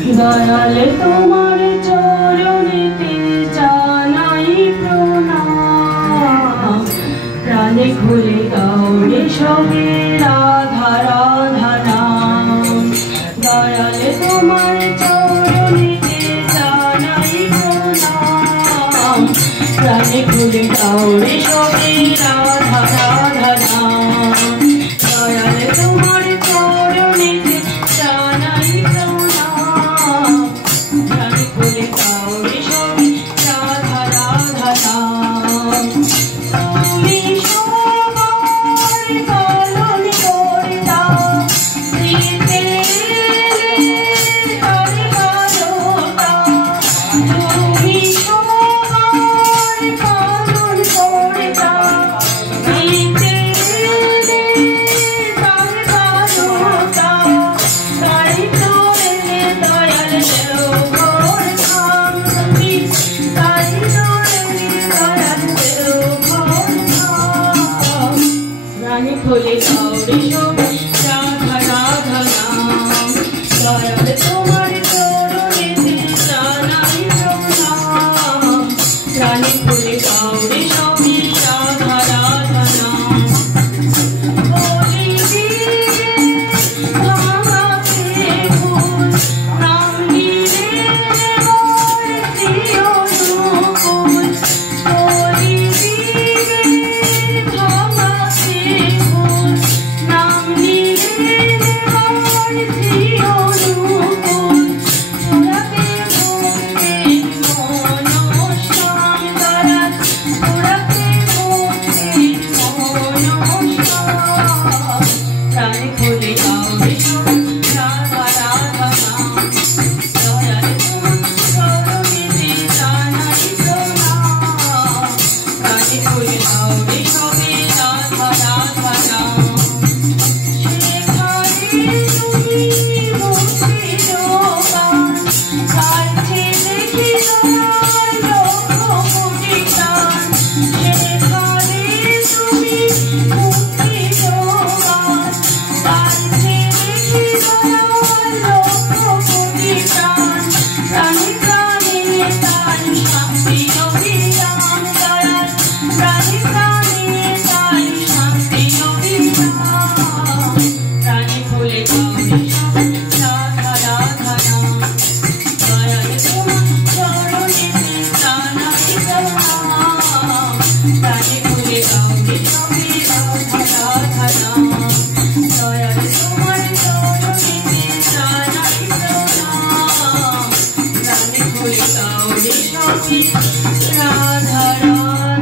দয়াল তোমার চরণেতে জানাই প্রণাম, প্রাণে খুলে দাও রে সবে রাধা রাধা নাম। দয়াল তোমার চরণেতে জানাই প্রণাম, প্রাণে খুলে দাও রে সবে রাধা রাধা নাম। দয়াল তোমার চরণেতে জানাই প্রণাম, প্রাণে খুলে দাও রে সবে রাধা রাধা নাম। তুমি সবার পালন করে দাও, দিতে তার ভালোটা। তুমি সবার পালন করে দাও, দিতে তার ভালোটা। তাই তো দয়াল দেও ঘর ধাম, তুমি তাই তো দয়াল দেও ঘর ধাম। প্রাণে খুলে দাও রে সবে রাধা রাধা নাম। দয়াল তোমার চরণেতে জানাই প্রণাম, প্রাণে খুলে দাও রে সবে রাধা রাধা নাম। বলি দিলে ভাঙাতে ফুল, নাম নিলে মোর প্রিয় অনুকূল। বলি দিলে ভাঙাতে ফুল, নাম নিলে মোর প্রিয় অনুকূল। তোরাকে ভক্তি মনস্কাম দয়াল, তোরাকে ভক্তি মনস্কাম। প্রাণে খুলে দাও রে সবে রাধা রাধা নাম। দয়াল তোমার চরণেতে জানাই প্রণাম, প্রাণে খুলে দাও রে সবে রাধা রাধা নাম। সেখানে তুমি মুক্তি যোগান, কাছে দেখি তোমার লক্ষ কোটি প্রাণ। সেখানে তুমি মুক্তি যোগান, কাছে দেখি তোমার লক্ষ কোটি প্রাণ। প্রাণে প্রাণে তাই শান্তি অভিযান দয়াল, প্রাণে প্রাণে তাই শান্তি অভিযান। প্রাণে খুলে দাও রে সবে রাধা রাধা নাম। দয়াল তোমার চরণেতে জানাই প্রণাম, প্রাণে খুলে দাও রে সবে রাধা রাধা নাম। দয়াল তোমার চরণেতে জানাই প্রণাম, প্রাণে খুলে দাও রে সবে রাধা রাধা।